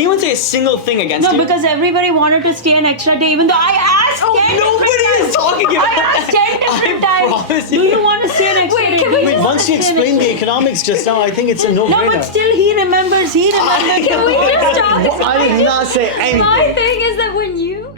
anyone say a single thing against No, you? because everybody wanted to stay an extra day, even though I asked 10 nobody different is talking times. about I asked 10 different times. promise Do you. you want to stay an extra day? Do you Wait, want once to you stay an explain extra the day? economics just now, I think it's a no-brainer. No, but still he remembers. Can we just talk? I did not say anything. My thing is that when you...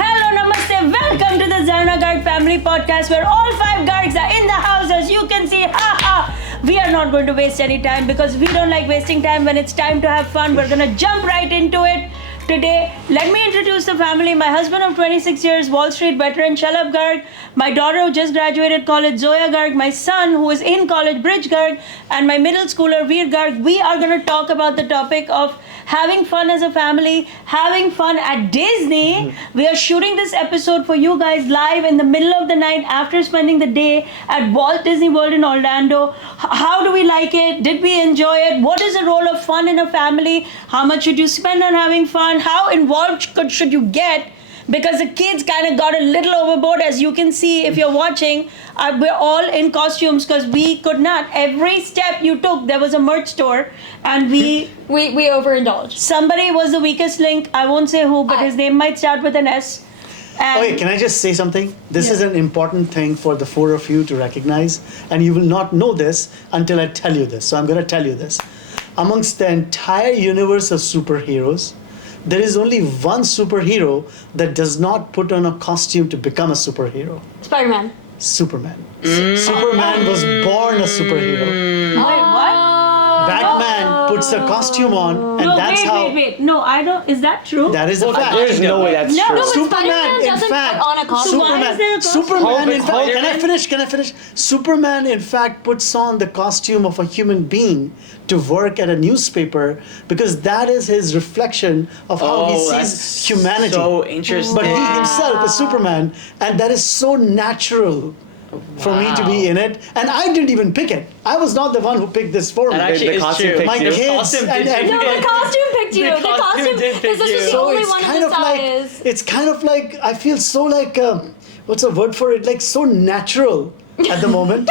Hello, namaste. Welcome to the Zarna Garg family podcast where all 5 Gargs are in the house, as you can see. Ha ha. We are not going to waste any time because we don't like wasting time. When it's time to have fun, we're going to jump right into it. Today, let me introduce the family. My husband of 26 years, Wall Street veteran, Shalabh Garg. My daughter who just graduated college, Zoya Garg. My son who is in college, Bridge Garg. And my middle schooler, Veer Garg. We are going to talk about the topic of having fun as a family, having fun at Disney. We are shooting this episode for you guys live in the middle of the night after spending the day at Walt Disney World in Orlando. How do we like it? Did we enjoy it? What is the role of fun in a family? How much should you spend on having fun? How involved should you get? Because the kids kind of got a little overboard, as you can see if you're watching. We're all in costumes because we could not. Every step you took, there was a merch store, and we overindulged. somebody was the weakest link. I won't say who, but his name might start with an S. And Okay, can I just say something? This is an important thing for the 4 of you to recognize, and you will not know this until I tell you this. So I'm going to tell you this. Amongst the entire universe of superheroes, there is only one superhero that does not put on a costume to become a superhero. Spider-Man. Superman. Superman was born a superhero. wait, what? Batman puts a costume on, and No, that's how. wait. No, I don't. Is that true? That is a fact. There's no way that's No, true. no, but Superman, Spider-Man in doesn't fact, put on a costume. So why is there a costume? Superman, in fact, Spider-Man? can I finish? Superman, in fact, puts on the costume of a human being to work at a newspaper because that is his reflection of how he sees humanity. So interesting. But he himself is Superman, and that is so natural for me to be in it. And I didn't even pick it. I was not the one who picked this for me. That actually The is costume true. picked My you. kids costume and did pick No, you. the costume picked you. The costume did pick because this you. was the So only it's one kind of of the like size. it's kind of like I feel so like what's a word for it? Like so natural at the moment,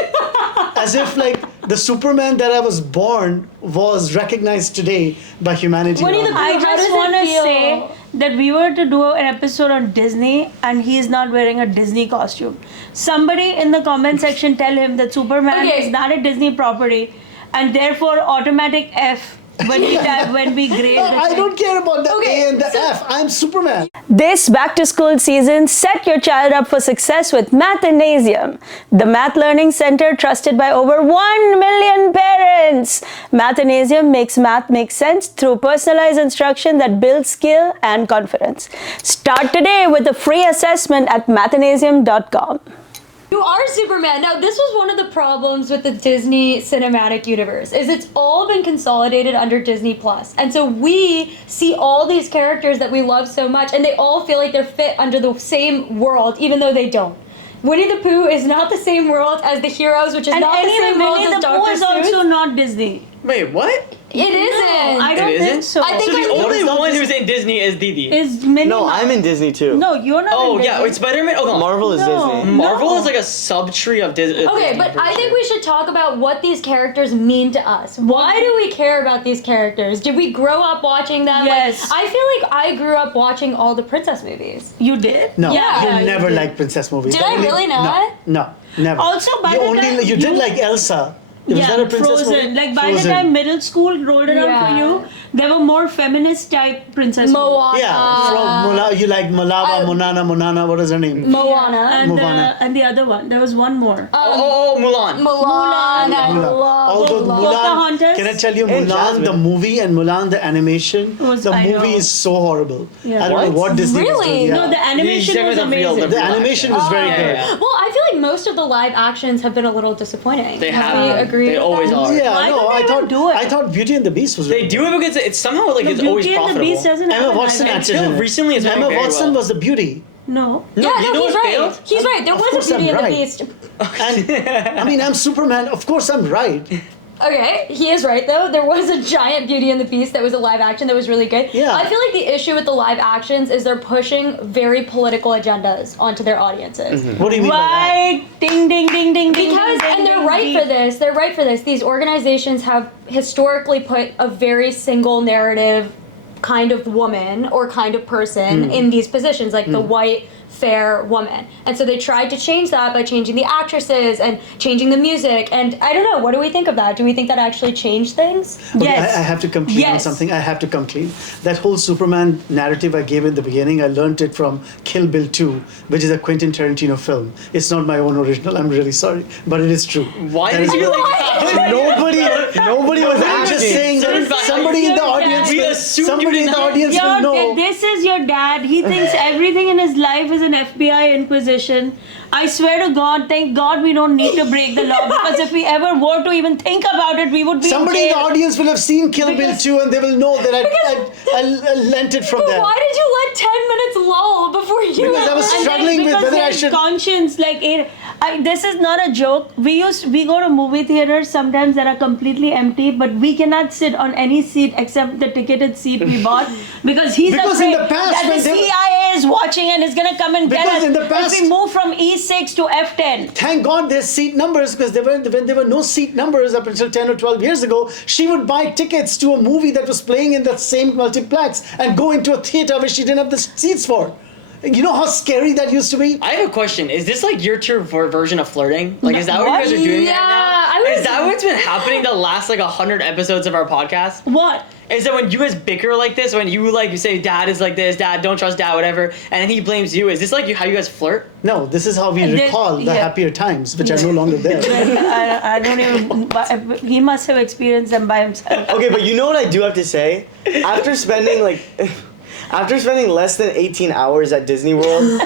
as if like the Superman that I was born was recognized today by humanity. Winnie the around me. Pooh. I How just does it want to feel? say that we were to do an episode on Disney and he is not wearing a Disney costume. Somebody in the comment section tell him that Superman Okay. is not a Disney property and therefore automatic F when we grade the I thing. don't care about the Okay, A and the so- F. I'm Superman. This back to school season, set your child up for success with Mathnasium, the math learning center trusted by over 1 million parents. Mathnasium makes math make sense through personalized instruction that builds skill and confidence. Start today with a free assessment at mathnasium.com. You are Superman. Now, this was one of the problems with the Disney cinematic universe, is it's all been consolidated under Disney Plus. And so we see all these characters that we love so much, and they all feel like they're fit under the same world, even though they don't. Winnie the Pooh is not the same world as the heroes, which is And not the anyway, same world Winnie as the Pooh Dr. is Seuss. also not Disney. Wait, what? It isn't. I don't It think isn't? so. I think So the only not one Disney. who's in Disney is Didi. is Minnie. No, I'm in Disney too. No, you're not. Oh in yeah, Disney. wait, Spider-Man. Oh no, Marvel is No. Disney. Marvel No. is like a sub-tree of Disney. Okay, but I think we should talk about what these characters mean to us. Why do we care about these characters? Did we grow up watching them? Yes. Like, I feel like I grew up watching all the princess movies. You did? No, Yeah, you never did. liked princess movies. Did I really not? No, never. Also, by you the only time you did like Elsa. Was that a princess Frozen. movie? Like by Frozen. the time middle school rolled around Yeah. for you, there were more feminist type princess movies. Moana. Yeah, from you like Malava, Monana. What is her name? Moana. Moana. And the other one. There was one more. Oh, Mulan. Mulan. I Mulan. love Although Mulan. Mulan, Pocahontas? can I tell you, And Mulan the Jasmine. movie and Mulan the animation, I know. movie is so horrible. Yeah. I don't know what Disney was Really? doing. Yeah. No, the animation These was are the real- amazing. The animation was very Yeah, good. yeah, yeah. Well, I feel like most of the live actions have been a little disappointing. They Have have. we agreed They with always that? are. Yeah, Why no, don't they I even thought do it? I thought Beauty and the Beast was They really do it because it's somehow like No, it's always Beauty and the profitable. Beast doesn't have Emma an Watson animation. acted Until in it. recently, it's Emma going very Watson well. was the beauty. No. Yeah, you no, know he's what right. failed? He's right. There Of was course a Beauty I'm and the right. Beast. And I mean, I'm Superman. Of course, I'm right. Okay, he is right though. There was a giant Beauty and the Beast that was a live action that was really good. Yeah. I feel like the issue with the live actions is they're pushing very political agendas onto their audiences. What do you mean by that? Right. Ding, ding, ding, ding, ding. Because, ding, and ding, they're ding, right ding. for this. They're right for this. These organizations have historically put a very single narrative kind of woman or kind of person in these positions, like the white, fair woman. And so they tried to change that by changing the actresses and changing the music. And I don't know, what do we think of that? Do we think that actually changed things? Okay, Yes. I have to come clean on Yes. something. I have to come clean. That whole Superman narrative I gave in the beginning, I learned it from Kill Bill 2, which is a Quentin Tarantino film. It's not my own original. I'm really sorry, but it is true. Why That did is- you like Nobody was I'm just saying that somebody in the audience We will, assumed somebody you in the didn't- audience will know. This is your dad. He thinks everything in his life is an FBI inquisition. I swear to God, thank God we don't need to break the law, because if we ever were to even think about it, we would be Somebody in in the jail. audience will have seen Kill Bill Because- 2 and they will know that I lent it from But them. why did you let 10 minutes lull before you... Because I was And then struggling with because whether I his should. conscience, like this is not a joke. We go to movie theaters sometimes that are completely empty, but we cannot sit on any seat except the ticketed seat we bought, because he's Because in afraid the past that when the they were- CIA is watching and is gonna come and get Because us in the past- if we move from E6 to F10. Thank God there's seat numbers, because when there were no seat numbers up until 10 or 12 years ago, she would buy tickets to a movie that was playing in that same multiplex and go into a theater where she didn't have the seats for. You know how scary that used to be? I have a question. Is this like your true version of flirting? Like, is that what you guys are doing right Yeah, now? I was- Is that what's been happening the last like 100 episodes of our podcast? What? Is that when you guys bicker like this, when you like you say dad is like this, dad don't trust dad, whatever, and then he blames you? Is this like how you guys flirt? No, this is how we This- recall the yeah. happier times, which are no longer there. I don't even. But he must have experienced them by himself. Okay, but you know what I do have to say? After spending less than 18 hours at Disney World,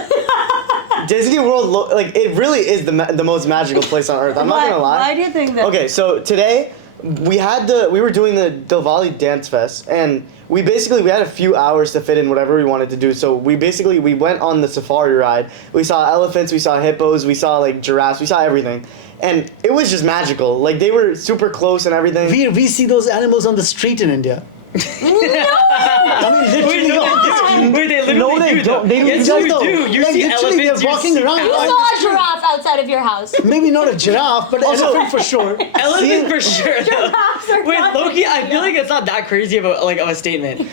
Disney World, like, it really is the most magical place on earth. I'm not gonna lie. Why do you think that? Okay, so today we were doing the Diwali Dance Fest, and we had a few hours to fit in whatever we wanted to do. So we went on the safari ride. We saw elephants, we saw hippos, we saw like giraffes, we saw everything. And it was just magical. Like, they were super close and everything. We see those animals on the street in India. I mean, literally. Wait, no, they do. Wait, they literally No, they do. don't. They Yes, don't. you do. You Like, see literally, elephants. they're walking you see around. You cows. saw a giraffe outside of your house. Maybe not a giraffe, but elephant for sure. Elephant for sure. though. Giraffes are Wait, not Loki, I India. feel like it's not that crazy of a statement.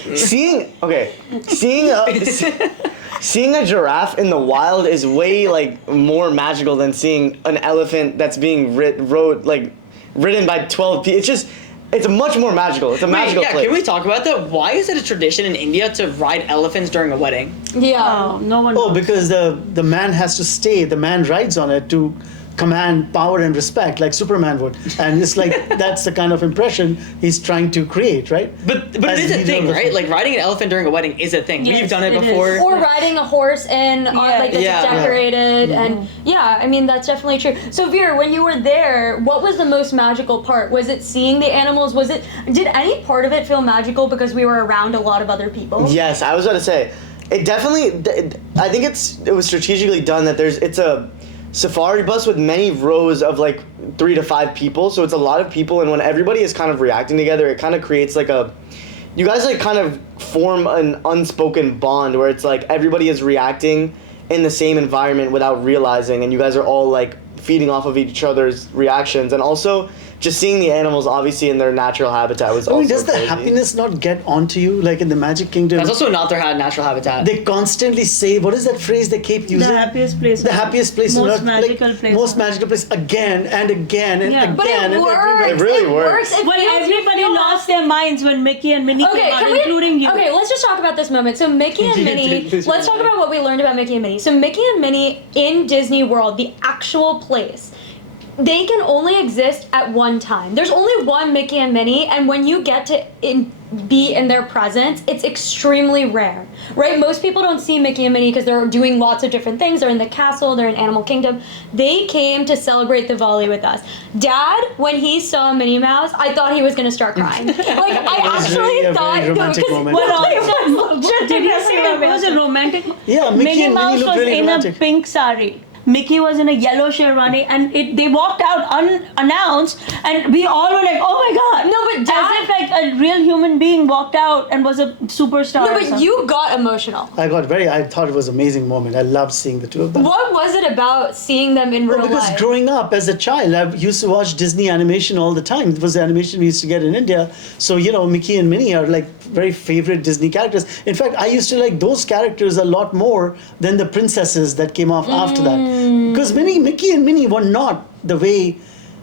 Seeing a giraffe in the wild is way like more magical than seeing an elephant that's being ridden by 12 people. It's much more magical. It's a magical yeah, place. can we talk about that? Why is it a tradition in India to ride elephants during a wedding? Yeah. Oh, no one. Oh, knows. because the man has to stay. The man rides on it to command power and respect, like Superman would. And it's like that's the kind of impression he's trying to create, right? But As it is a leader thing, of the- right? Like riding an elephant during a wedding is a thing. Yes, We've done it it is. before. Or riding a horse in on like that's Yeah. decorated and yeah, I mean that's definitely true. So Veer, when you were there, what was the most magical part? Was it seeing the animals? Did any part of it feel magical because we were around a lot of other people? Yes, I was about to say, it definitely. I think it was strategically done that it's a safari bus with many rows of like 3 to 5 people, so it's a lot of people, and when everybody is kind of reacting together, it kind of creates like you guys like kind of form an unspoken bond where it's like everybody is reacting in the same environment without realizing, and you guys are all like feeding off of each other's reactions, and also just seeing the animals obviously in their natural habitat was I mean, also does the crazy. happiness not get onto you? Like in the Magic Kingdom, That's also not their natural habitat. they constantly say, what is that phrase they keep using? The happiest place. The happiest place on Most earth. magical place. Most magical place again and again and Yeah. again. But it and works. everywhere. It really works. It Well, feels- everybody you feel lost their minds when Mickey and Minnie Okay, came out, can we, including you. Okay, let's just talk about this moment. So Mickey and Minnie, let's talk about what we learned about Mickey and Minnie. So Mickey and Minnie in Disney World, the actual place, they can only exist at one time. There's only one Mickey and Minnie, and when you get to be in their presence, it's extremely rare, right? Most people don't see Mickey and Minnie because they're doing lots of different things. They're in the castle, they're in Animal Kingdom. They came to celebrate Diwali with us. Dad, when he saw Minnie Mouse, I thought he was gonna start crying. Like, I was actually really a thought very romantic because- moment. Well, It was also, did you say it was a romantic? Yeah, Mickey and Minnie Mouse look was really in romantic. a pink sari. Mickey was in a yellow sherwani, and they walked out unannounced, and we all were like, "Oh my god!" No, but Dad- as if like a real human being walked out and was a superstar. No, or but something. you got emotional. I thought it was an amazing moment. I loved seeing the two of them. What was it about seeing them in real Because life? growing up as a child, I used to watch Disney animation all the time. It was the animation we used to get in India. So, Mickey and Minnie are like very favorite Disney characters. In fact, I used to like those characters a lot more than the princesses that came off after that. Because Mickey and Minnie were not the way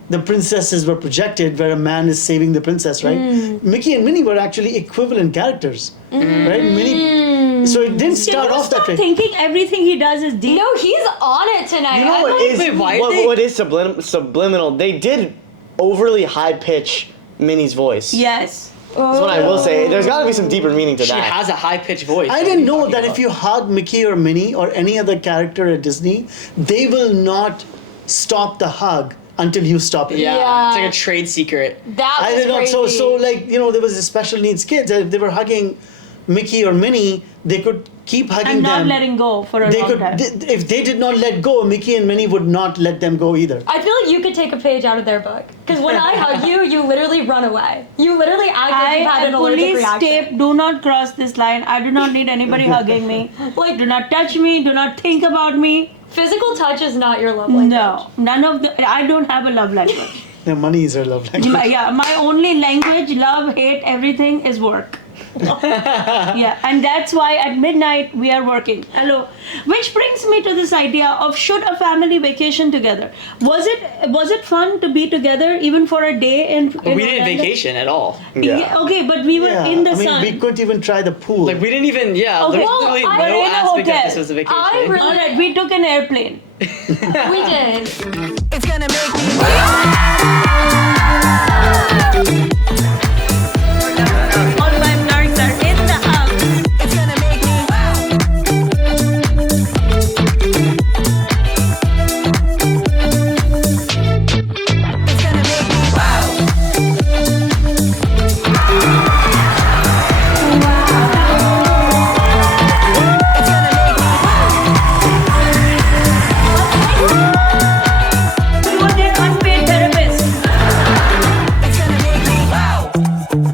the princesses were projected, where a man is saving the princess, right? Mickey and Minnie were actually equivalent characters, right? Minnie. So it didn't start Can you off that stop way. thinking everything he does is deep? No, he's on it tonight. You know I'm what like, is wait, why did what is subliminal? They did overly high pitch Minnie's voice. Yes. That's what I will say. There's got to be some deeper meaning to She that. has a high-pitched voice. I didn't know that if you hug Mickey or Minnie or any other character at Disney, they will not stop the hug until you stop it. Yeah, Yeah. it's like a trade secret. that was I did not. crazy. So like there was a special needs kids. If they were hugging Mickey or Minnie, they could keep hugging And not them. letting go for a They long could, time. if they did not let go, Mickey and Minnie would not let them go either. I feel like you could take a page out of their book. Because when I hug you, you literally run away. You literally act like you've had an allergic police reaction. tape, do not cross this line. I do not need anybody hugging me. Like, Do not touch me. Do not think about me. physical touch is not your love language. No, none of the. I don't have a love language. Their money is her love language. My only language, love, hate, everything is work. Yeah, and that's why at midnight we are working. Hello, which brings me to this idea of should a family vacation together? Was it fun to be together even for a day in? But we didn't Orlando? vacation at all. Yeah, okay, but we were in the sun. we couldn't even try the pool. Like we didn't even. Yeah, Okay, there's well, literally I no were in a aspect of hotel. this was a vacation. I really- All right, we took an airplane. We did. It's gonna make me All five Gargs are in the house. It's gonna make me It's gonna make me It's gonna make me We were their unpaid therapists. It's gonna make me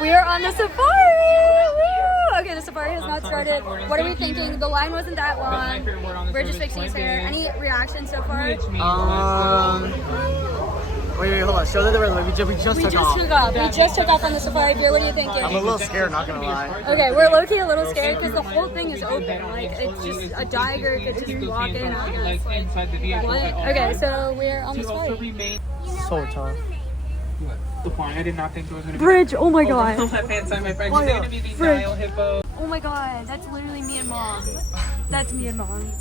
We are on the safari! Woo! Okay, the safari has not started. What are we thinking? The line wasn't that long. We're just fixing his hair. Any reactions so far? Wait, hold on. Show that the rhythm. We just We took just off. took off. We just took off on the safari pier. What are you thinking? I'm a little scared, not gonna lie. Okay, we're low-key a little scared because the whole thing is open. Like, it's just a tiger could just walk in on us. Like, what? Okay, so we're on the safari. So tough. I did not think it was going to be Bridge, oh my god. left hand side, my friend. It's going to be the Nile hippo. Oh my god, that's literally me and mom. That's me and mom.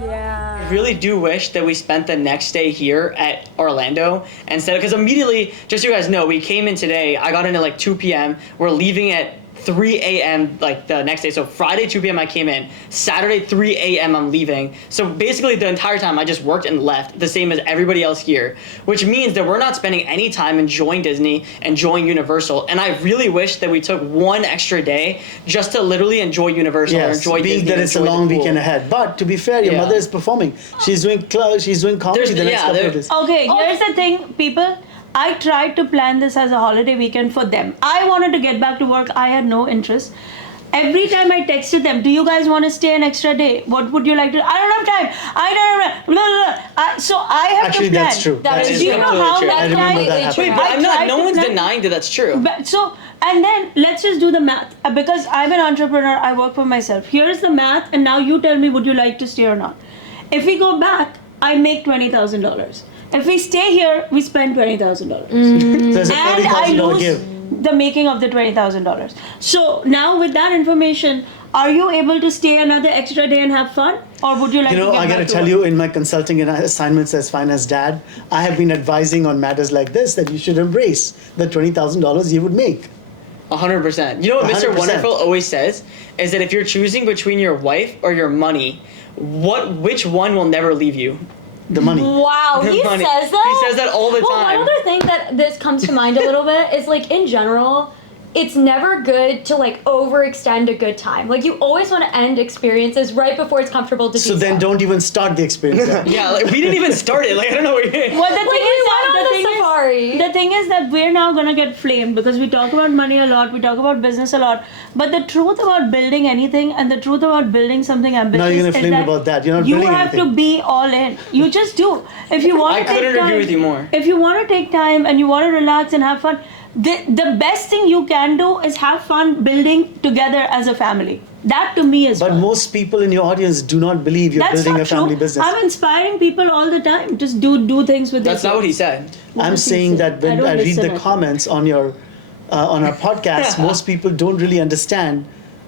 Yeah. I really do wish that we spent the next day here at Orlando instead, because immediately, just so you guys know, we came in today. I got in at like 2 p.m. We're leaving at 3 a.m. like the next day. So Friday 2 p.m. I came in. Saturday 3 a.m. I'm leaving. So basically the entire time I just worked and left, the same as everybody else here, which means that we're not spending any time enjoying Disney, enjoying Universal. And I really wish that we took one extra day just to literally enjoy Universal or Yes, enjoy being Disney. that it's a enjoy the long pool. weekend ahead. But to be fair, your Yeah. mother is performing. She's doing comedy There's- the next yeah, couple there- of days. Okay, here's the thing, people. I tried to plan this as a holiday weekend for them. I wanted to get back to work. I had no interest. Every time I texted them, do you guys want to stay an extra day? What would you like to? I don't have time. I don't have blah, blah, blah. So I have Actually, to plan. that's true. That That is Do you know completely how true. I that remember that time? happening. Wait, but I I'm not. tried No to one's plan- denying that that's true. But so, and then let's just do the math. Because I'm an entrepreneur, I work for myself. Here's the math, and now you tell me, would you like to stay or not? If we go back, I make $20,000. If we stay here, we spend $20,000. There's a And I $40,000 lose give. the making of the $20,000. So now with that information, are you able to stay another extra day and have fun? Or would you like You know, to get I back gotta to tell work? you, in my consulting and assignments as finance dad, I have been advising on matters like this that you should embrace the $20,000 you would make. 100%. You know what Mr. 100%. Wonderful always says is that if you're choosing between your wife or your money, which one will never leave you? The money. Wow, he Money. says that? He says that all the Well, time. one other thing that this comes to mind a little bit is like in general, it's never good to like overextend a good time. Like you always want to end experiences right before it's comfortable to So do then so. don't even start the experience. then. Yeah, like, we didn't even start it. Like I don't know what you're. Well, the Like, thing we is went on that, the the thing safari. is, the thing is that we're now gonna get flamed because we talk about money a lot, we talk about business a lot. But the truth about building anything and the truth about building something ambitious Now you're gonna is flame that about that. You're not you building have anything. to be all in. You just do. If you want I to take couldn't time, agree with you more. If you want to take time and you want to relax and have fun, the best thing you can do is have fun building together as a family. That to me is But fun. most people in your audience do not believe you're That's building not a family true. business. I'm inspiring people all the time. Just do things with That's their not what he kids. said. What I'm does he saying say? that when don't I read listen, the I think. comments on our podcast, most people don't really understand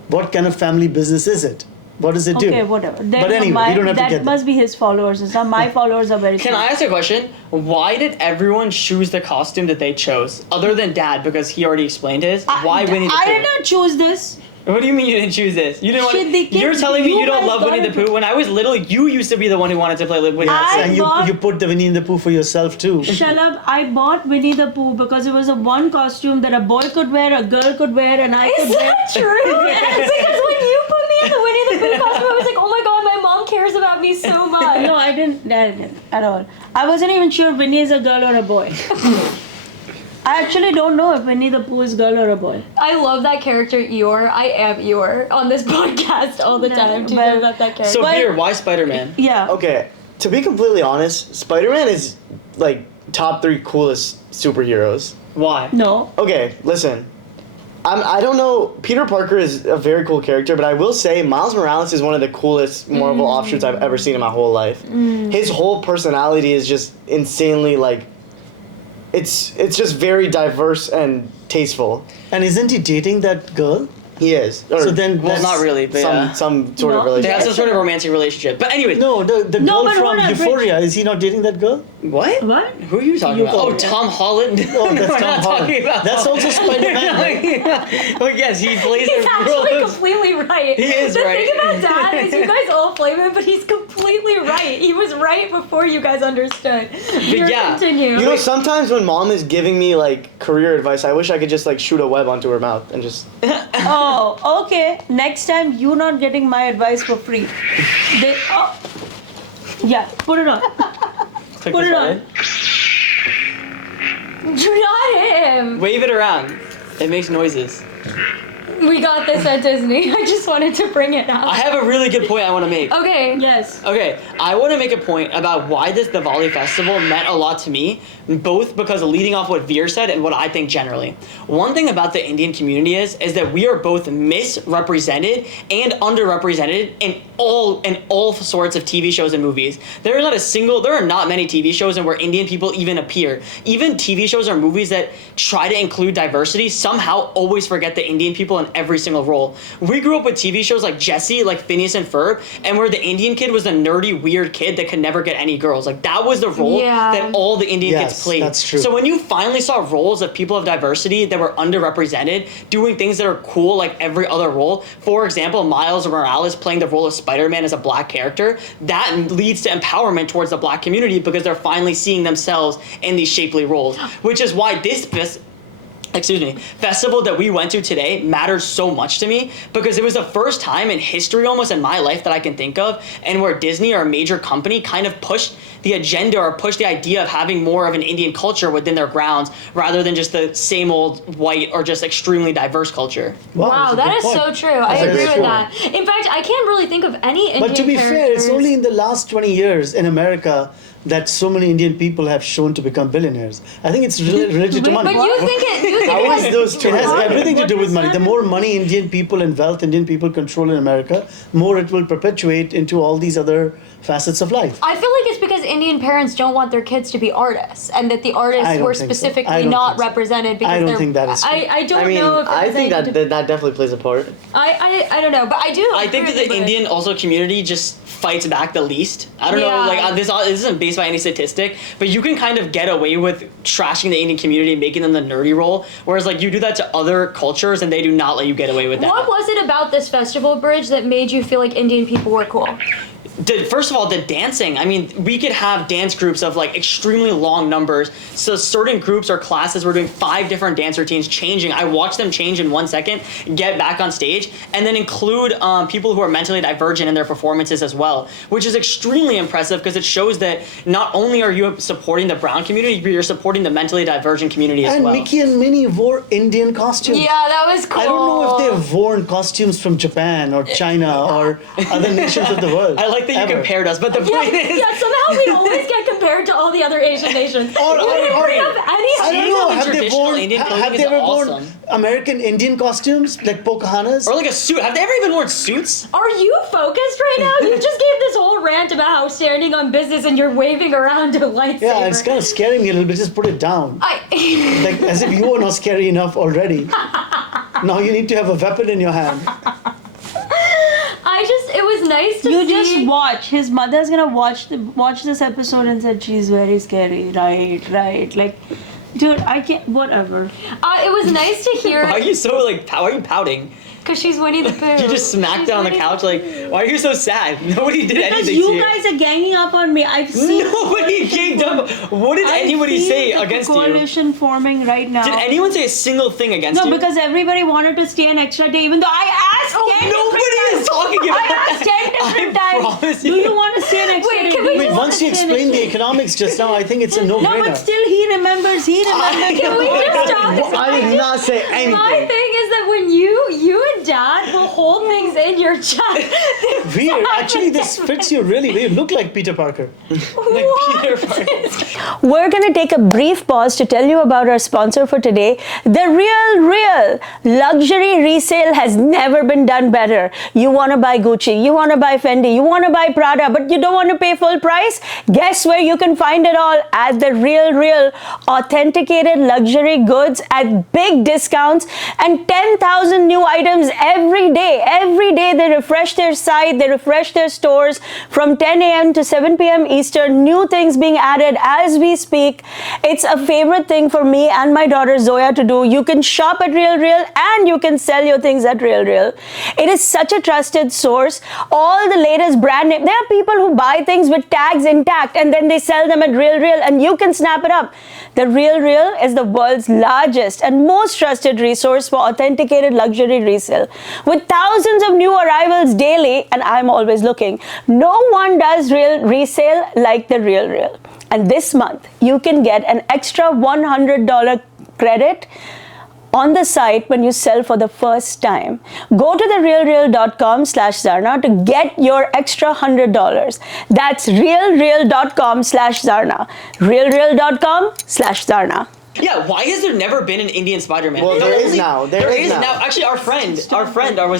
what kind of family business is it. What does it do? Okay, whatever. Then But anyway, we don't have to that get must there. be his followers. And some my followers are very. Can smart. I ask a question? Why did everyone choose the costume that they chose, other than Dad, because he already explained his? Why Winnie the Pooh? I did not choose this. What do you mean you didn't choose this? You didn't Shit, want. the kids- You're telling me you you don't guys love got Winnie the it. Pooh when I was little. You used to be the one who wanted to play Winnie the I Pooh. And bought- you put the Winnie the Pooh for yourself too. Shut up! I bought Winnie the Pooh because it was a one costume that a boy could wear, a girl could wear, and I could Is wear. that true? Because when you put me in the Winnie the Pooh costume, I was like, oh my god, my mom cares about me so much. No, I didn't at all. I wasn't even sure Winnie is a girl or a boy. I actually don't know if Winnie the Pooh is girl or a boy. I love that character Eeyore. I am Eeyore on this podcast all the time. Do you know about that character? So But- Beer, why Spider-Man? Yeah. Okay, to be completely honest, Spider-Man is like top 3 coolest superheroes. Why? No. Okay, listen. I don't know. Peter Parker is a very cool character, but I will say Miles Morales is one of the coolest Marvel offshoots I've ever seen in my whole life. His whole personality is just insanely like. It's just very diverse and tasteful. And isn't he dating that girl? He is. Or So then Well, that's- not really, but yeah. some sort of No. They relationship. have some sort of romantic relationship. But anyways, No, the No, girl but from hold on, Euphoria, is he not dating that girl? what? What? Who are you talking about? Oh, Euphoria. Tom Holland. Oh, that's We're Tom not Holland. talking about That's Tom- also Spider-Man, right? Oh yes, he plays He's a actually role. completely right. He is the right. thing about Dad is you guys all flame him, but he's completely right. He was right before you guys understood. Here, yeah. continue. You know, sometimes when mom is giving me like career advice, I wish I could just like shoot a web onto her mouth and just. Oh, okay. Next time you not getting my advice for free. Yeah, put it on. Click Put this it button. Not him. Wave it around. It makes noises. We got this at Disney. I just wanted to bring it up. I have a really good point I want to make. Okay. Yes. Okay, I want to make a point about why this Diwali festival meant a lot to me, both because of leading off what Veer said and what I think generally. One thing about the Indian community is that we are both misrepresented and underrepresented in all sorts of TV shows and movies. There are not many TV shows where Indian people even appear. Even TV shows or movies that try to include diversity somehow always forget the Indian people and in every single role. We grew up with TV shows like Jessie, like Phineas and Ferb, and where the Indian kid was the nerdy, weird kid that could never get any girls. Like that was the role Yeah. that all the Indian kids Yes, played. that's true. So when you finally saw roles of people of diversity that were underrepresented, doing things that are cool like every other role, for example, Miles Morales playing the role of Spider-Man as a black character, that leads to empowerment towards the black community because they're finally seeing themselves in these shapely roles, which is why this festival that we went to today matters so much to me because it was the first time in history almost in my life that I can think of and where Disney or a major company kind of pushed the agenda or pushed the idea of having more of an Indian culture within their grounds rather than just the same old white or just extremely diverse culture. Wow, that's a that good is so point. true. I That's a agree good with point. that. In fact, I can't really think of any Indian But to be fair, it's characters. only in the last 20 years in America that so many Indian people have shown to become billionaires. I think it's related to money. But you think it How is has those It two? has related? everything to What do with is money. The that? more money Indian people and wealth Indian people control in America, more it will perpetuate into all these other facets of life. I feel like it's because Indian parents don't want their kids to be artists, and that the I artists don't were think so. I specifically don't not think so. represented because I don't they're. think that is true. I don't I mean, know if it I has think anything that definitely plays a part. I don't know, but I do. I think that agree the with it. Indian also community just fights back the least. I don't Yeah. know, like this isn't based by any statistic, but you can kind of get away with trashing the Indian community and making them the nerdy role, whereas like you do that to other cultures and they do not let you get away with that. What was it about this festival, Bridge, that made you feel like Indian people were cool? First of all, the dancing. I mean, we could have dance groups of like extremely long numbers. So certain groups or classes were doing 5 different dance routines, changing. I watched them change in 1 second, get back on stage, and then include people who are mentally divergent in their performances as well, which is extremely impressive because it shows that not only are you supporting the brown community, but you're supporting the mentally divergent community as And well. Mickey and Minnie wore Indian costumes. Yeah, that was cool. I don't know if they've worn costumes from Japan or China or other nations of the world. I like that you ever. compared us, but the Yeah, point is, yeah, somehow we always get compared to all the other Asian nations. Or- we didn't or- have any. I don't know. Have they traditional worn? Indian Have clothing they is ever worn awesome. American Indian costumes like Pocahontas? or like a suit. Have they ever even worn suits? Are you focused right now? You just gave this whole rant about how standing on business and you're waving around a lightsaber. Yeah, it's kind of scaring me a little bit. Just put it down. Like as if you were not scary enough already. Now you need to have a weapon in your hand. it was nice to You see. just watch. His mother's gonna watch this episode and said she's very scary. Right. Like, dude, I can't. Whatever. It was nice to hear Why are you so like? Why are you pouting? because she's Winnie the Pooh. You just smacked She's down on the Winnie couch like, why are you so sad? Nobody did Because anything you to you. guys are ganging up on me. I've seen. Nobody ganged up. What did anybody say against you? Coalition forming right now. Did anyone say a single thing against No, you? because everybody wanted to stay an extra day, even though I asked. 10 Nobody different is talking times. about I asked 10 different I times. promise Do you. you want to stay an extra Wait, day? can we Do you Wait, want once to you stay an explain the extra day? economics just now, I think it's a no-brainer. No, but still, he remembers. He remembers. Can we just talk? I did not say My anything. thing is that when you and Dad will hold things in your chest. Weird. Actually, this fits you really well. You look like Peter Parker. Like Peter Parker. We're going to take a brief pause to tell you about our sponsor for today, The RealReal. Luxury resale has never been done better. You want to buy Gucci, you want to buy Fendi, you want to buy Prada, but you don't want to pay full price? Guess where you can find it all? At The RealReal. Authenticated luxury goods at big discounts and 10,000 new items every day. Every day they refresh their site, they refresh their stores from 10 a.m. to 7 p.m. Eastern. New things being added as we speak. It's a favorite thing for me and my daughter Zoya to do. You can shop at RealReal and you can sell your things at RealReal. It is such a trusted source. All the latest brand name. There are people who buy things with tags intact and then they sell them at RealReal and you can snap it up. The RealReal is the world's largest and most trusted resource for authenticated luxury resale. With thousands of new arrivals daily, and I'm always looking, no one does real resale like the RealReal. And this month, you can get an extra $100 credit on the site when you sell for the first time. Go to therealreal.com/Zarna to get your extra $100. That's realreal.com/Zarna. realreal.com/Zarna. Yeah, why has there never been an Indian Spider-Man? Well, there is now. There is now. Actually, our friend was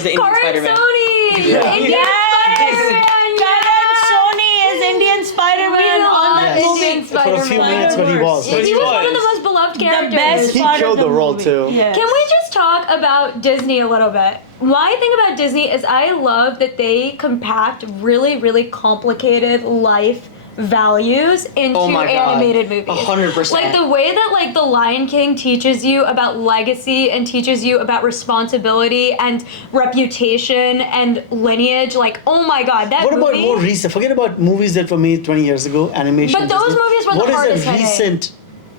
the Indian Karan Spider-Man. Sony! Yeah. Indian Spider-Man! Karan Sony is Indian Spider-Man on that Yes. movie. Indian For a few Spider-Man. minutes, but he was. But He he was one of was. the most beloved The characters. best He part killed of the role, movie. too. Yeah. Can we just talk about Disney a little bit. My thing about Disney is I love that they compact really, really complicated life values into Oh my God. animated movies. 100%. Like the way that like The Lion King teaches you about legacy and teaches you about responsibility and reputation and lineage. Like, oh my God, that What movie. about more recent? Forget about movies that were made 20 years ago, animation. But those Disney. movies were the What hardest is a hitting. recent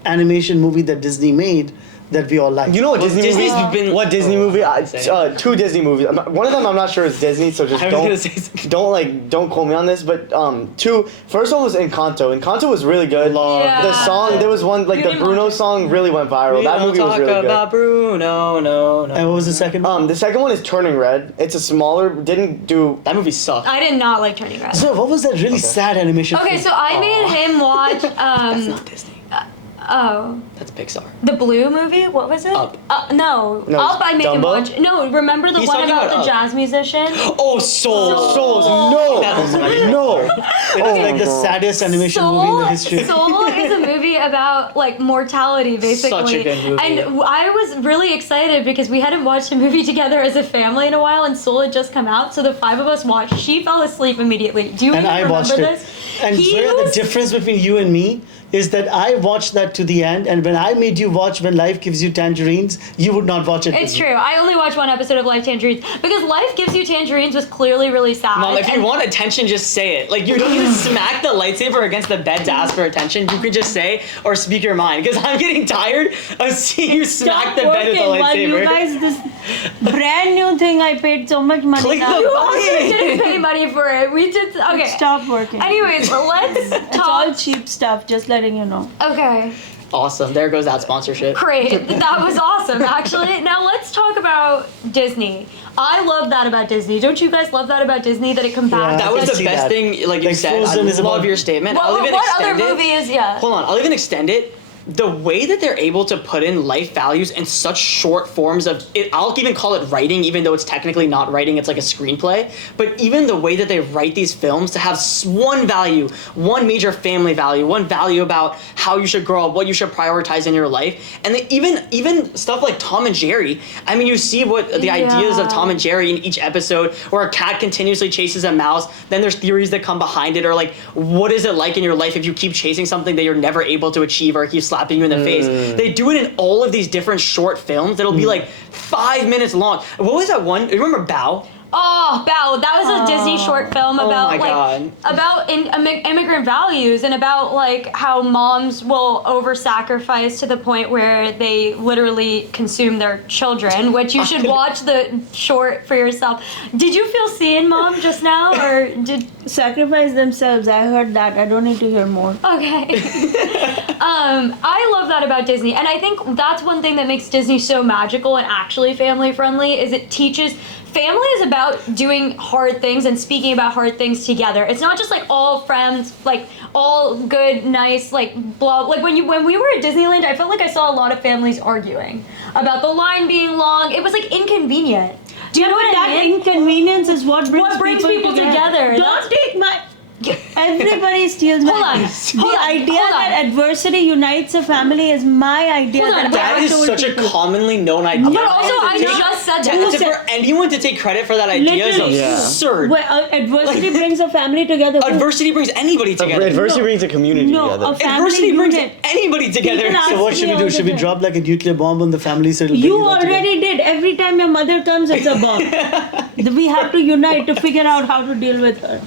animation movie that Disney made that we all like? You know what Disney Disney's movie? been- What Disney movie? say. Two Disney movies. One of them I'm not sure is Disney, so just I was gonna say something. don't quote me on this. But two. First one was Encanto. Encanto was really good. Yeah. The song there was one like the Beauty Bruno Monster. song really went viral. We That don't movie was talk really good. about Bruno, no. And what was the second one? The second one is Turning Red. It's a smaller. Didn't do. That movie sucked. I did not like Turning Red. So what was that really sad animation? Okay, film? so I made him watch That's not Disney. oh, That's Pixar. the Blue movie. What was it? Up. No, No, Up. I made him Dumbo? watch. No, remember the He's one talking about about the Up. jazz musician? Oh, Soul. Souls. No. That was my- No. It's like the saddest animation movie in the history. Soul is a movie about like mortality, basically. Such a good movie. And I was really excited because we hadn't watched a movie together as a family in a while, and Soul had just come out, so the five of us watched. She fell asleep immediately. Do you And even I remember watched it. this? And He Zoya, the was- difference between you and me is that I watched that to the end, and when I made you watch When Life Gives You Tangerines, you would not watch it. It's with me. true. I only watched one episode of Life Tangerines because Life Gives You Tangerines was clearly really sad. Mom, if you and- want attention, just say it. Like, you don't even smack the lightsaber against the bed to ask for attention. You can just say or speak your mind. Because I'm getting tired of seeing you smack the bed with the While you lightsaber. guys, this brand new thing I paid so much money Click now. the You also button. didn't pay money for it. We just okay. Stop working. Anyways, let's It's all talk. cheap stuff, just letting you know. Okay, Awesome. There goes that sponsorship. great. That was awesome, actually. Now let's talk about Disney. I love that about Disney. Don't you guys love that about Disney that it compacts? Yeah. That was I can the see best that. thing, like you Like said. I Frozen is love about- your statement. I'll What, even what other extend it. movie is yeah? Hold on, I'll even extend it. The way that they're able to put in life values in such short forms of it, I'll even call it writing, even though it's technically not writing, it's like a screenplay. But even the way that they write these films to have one value, one major family value, one value about how you should grow up, what you should prioritize in your life, and they even stuff like Tom and Jerry. I mean, you see what the ideas of Yeah. Tom and Jerry in each episode, where a cat continuously chases a mouse. Then there's theories that come behind it, or like, what is it like in your life if you keep chasing something that you're never able to achieve, or it keeps slapping you in the face? They do it in all of these different short films that'll be like 5 minutes long. What was that one? You remember Bao? Oh, Bao. That was a Disney short film Oh about my like God. about immigrant values and about like how moms will over-sacrifice to the point where they literally consume their children. Which you should watch the short for yourself. Did you feel seen, Mom, just now, or did? Sacrifice themselves. I heard that. I don't need to hear more. Okay. I love that about Disney, and I think that's one thing that makes Disney so magical and actually family friendly is it teaches. Family is about doing hard things and speaking about hard things together. It's not just like all friends, like all good, nice, like blah. Like when we were at Disneyland, I felt like I saw a lot of families arguing about the line being long. It was like inconvenient. Do you know what that I mean? inconvenience is what brings, people together. Don't take my. Everybody steals my Hold on. idea. Hold The on. idea Hold on. that adversity unites a family is my idea. Hold on. That That I is told such a people. commonly known idea. But also, I just said To, that. for anyone to take credit for that idea is Literally. Yeah. absurd. Adversity brings a family together. Adversity brings anybody together. Adversity brings a community No, together. a family Adversity brings unit. anybody together. People So what should we do? Should we drop like a nuclear bomb on the family so it'll bring You it all together? already did. Every time your mother comes, it's a bomb. We have to unite to figure out how to deal with her.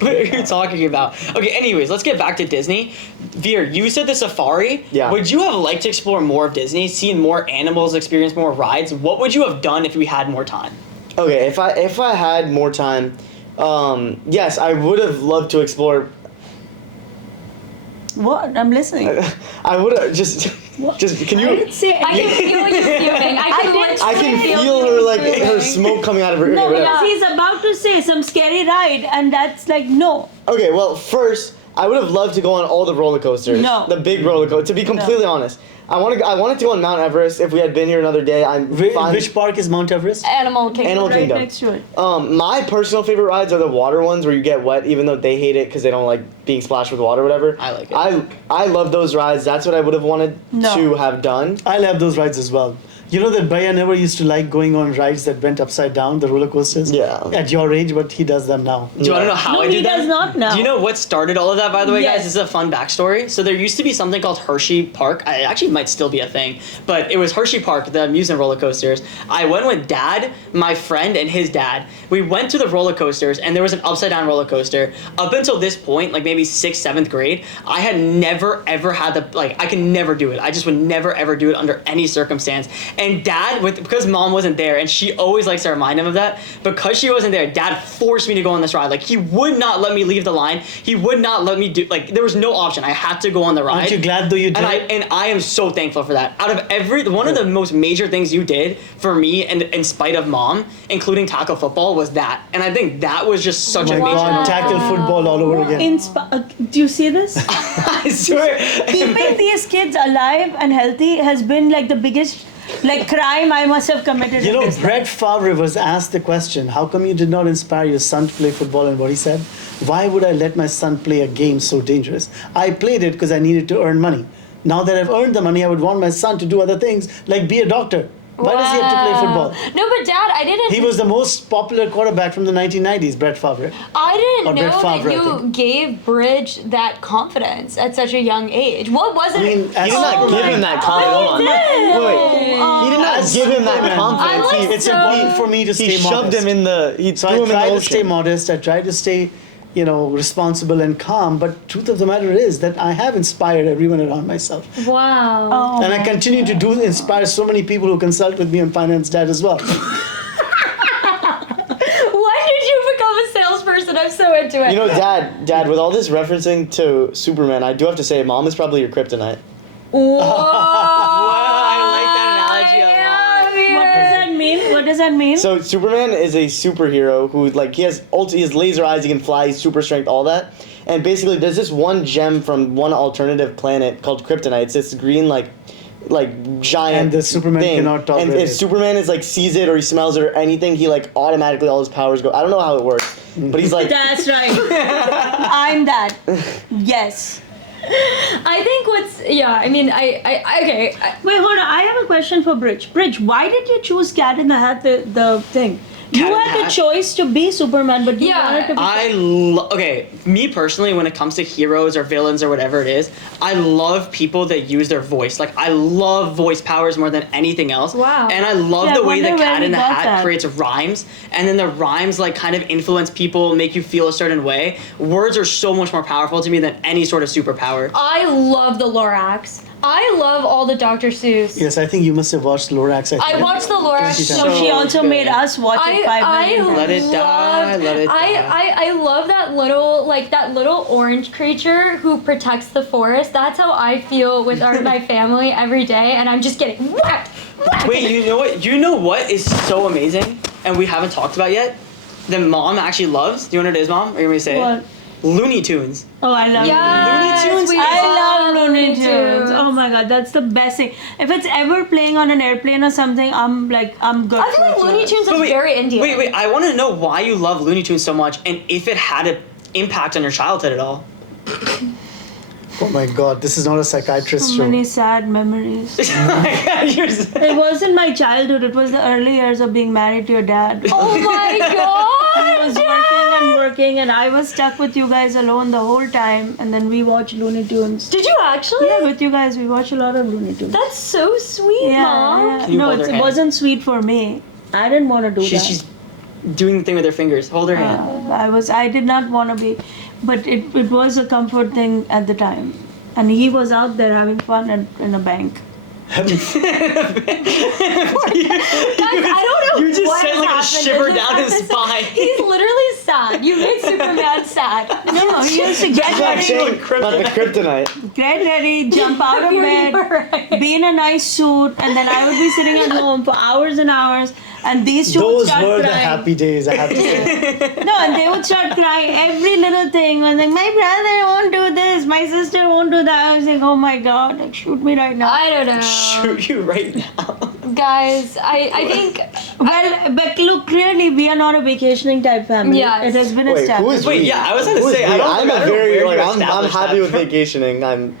What are you talking about? Okay, anyways, let's get back to Disney. Veer, you said the safari. Yeah. Would you have liked to explore more of Disney, seen more animals, experience more rides? What would you have done if we had more time? Okay, if I had more time, yes, I would have loved to explore. What? I'm listening. I would have just can I you? didn't say I can feel you fuming. I can literally I can feel feel you her like fuming. her smoke coming out of her ear. No, whatever. because he's about to say some scary ride, and that's like no. Okay, well, first, I would have loved to go on all the roller coasters. No. The big roller coaster. To be completely honest, I wanted to go on Mount Everest. If we had been here another day, I'm fine. Which park is Mount Everest? Animal Kingdom. Animal Right Kingdom. next to it. My personal favorite rides are the water ones where you get wet, even though they hate it because they don't like being splashed with water or whatever. I like it. I love those rides. That's what I would have wanted No. to have done. I love those rides as well. You know that Bhaiya never used to like going on rides that went upside down, the roller coasters? Yeah. At your age, but he does them now. Do you want to know how No, I do he that? does not now. Do you know what started all of that, by the way, Yes. guys? This is a fun backstory. So there used to be something called Hershey Park. It actually might still be a thing, but it was Hershey Park, the amusement roller coasters. I went with Dad, my friend, and his dad. We went to the roller coasters, and there was an upside down roller coaster. Up until this point, like maybe 6th, 7th grade, I had never ever had I can never do it. I just would never ever do it under any circumstance. And Dad, because Mom wasn't there, and she always likes to remind him of that, because she wasn't there, Dad forced me to go on this ride. Like, he would not let me leave the line. He would not let me do, like, there was no option. I had to go on the ride. Aren't you glad though you did? And I am so thankful for that. Out of one of the most major things you did for me, and in spite of Mom, including tackle football, was that. And I think that was just such Oh a my major God, moment. tackle football all over again. Do you see this? I swear. Keeping these kids alive and healthy has been like the biggest crime I must have committed. You in know, this Brett Favre was asked the question, how come you did not inspire your son to play football? And what he said, why would I let my son play a game so dangerous? I played it because I needed to earn money. Now that I've earned the money, I would want my son to do other things, like be a doctor. Why does he have to play football? No, but Dad, I didn't. He was the most popular quarterback from the 1990s, Brett Favre. I didn't Or Brett know Favre, I that you think. gave Bridge that confidence at such a young age. What was it? I mean, He did not give him that confidence. Wait, he did not give him that confidence. I'm like It's so- important for me to stay He shoved modest. him in the. He So threw I him in the tried to stay ocean. modest. I tried to stay, responsible and calm. But truth of the matter is that I have inspired everyone around myself. Wow. And I continue to inspire so many people who consult with me on finance, Dad, as well. When did you become a salesperson? I'm so into it. You know, Dad, with all this referencing to Superman, I do have to say, Mom is probably your kryptonite. Whoa. I like that analogy a lot. What does that mean? So Superman is a superhero who he has laser eyes, he can fly, he's super strength, all that. And basically there's this one gem from one alternative planet called Kryptonite. It's this green giant And the Superman thing. cannot tolerate And if it. Superman sees it or he smells it or anything, he automatically all his powers go. I don't know how it works. But he's like That's right. I'm that. Yes. I think okay. Wait, hold on. I have a question for Bridge. Bridge, why did you choose Cat in the Hat, the thing? You Cat in the had the Hat? choice to be Superman, but you Yeah. wanted to be... Okay, me personally, when it comes to heroes or villains or whatever it is, I love people that use their voice. I love voice powers more than anything else. Wow. And I love Yeah, the I way the wonder where Cat he in the got Hat that. creates rhymes, and then the rhymes kind of influence people, make you feel a certain way. Words are so much more powerful to me than any sort of superpower. I love the Lorax. I love all the Dr. Seuss. Yes, I think you must have watched Lorax. I watched the Lorax. So No, she also good. made us watch it 5 million times. Let it die, let it die. I love that little orange creature who protects the forest. That's how I feel with my family every day, and I'm just getting whacked. Wait, you know what? You know what is so amazing, and we haven't talked about yet? That Mom actually loves? Do you know what it is, Mom? Are you going to say What? it? Looney Tunes. Oh, I love Yes, Looney Tunes? we I love Looney Looney Tunes. Oh my god, that's the best thing. If it's ever playing on an airplane or something, I'm good. I feel like Looney Tunes is very Indian. Wait, I want to know why you love Looney Tunes so much, and if it had an impact on your childhood at all. Oh my God, this is not a psychiatrist So show. many sad memories. You're It wasn't my childhood, it was the early years of being married to your dad. Oh my I was god! working and I was stuck with you guys alone the whole time, and then we watched Looney Tunes. Did you actually? Yeah, with you guys, we watched a lot of Looney Tunes. That's so sweet, Mom. Yeah. you No, hold her it hand? wasn't sweet for me. I didn't want to do that. She's doing the thing with her fingers. Hold her hand. I did not want to be, but it was a comfort thing at the time. And he was out there having fun in a bank. Guys, I don't know You just what sent like a happened shiver in this down his episode. spine. He's literally sad. You made Superman sad. No, he used to get ready, About the kryptonite. get ready, jump out of bed, be in a nice suit, and then I would be sitting at home for hours and hours, and these two would Those start were the crying. happy days, I have to say. No, and they would start crying. Every little thing was like, my brother won't do this, my sister won't do that. I was like, oh my god, like shoot me right now. I don't know. Shoot you right now. Guys, I think Well, but look, clearly we are not a vacationing type family. Yes. It has been Wait, who established. is Wait, we? yeah, I was gonna Who is say, we? I don't I'm know a where very you I'm established happy that with from. vacationing. I'm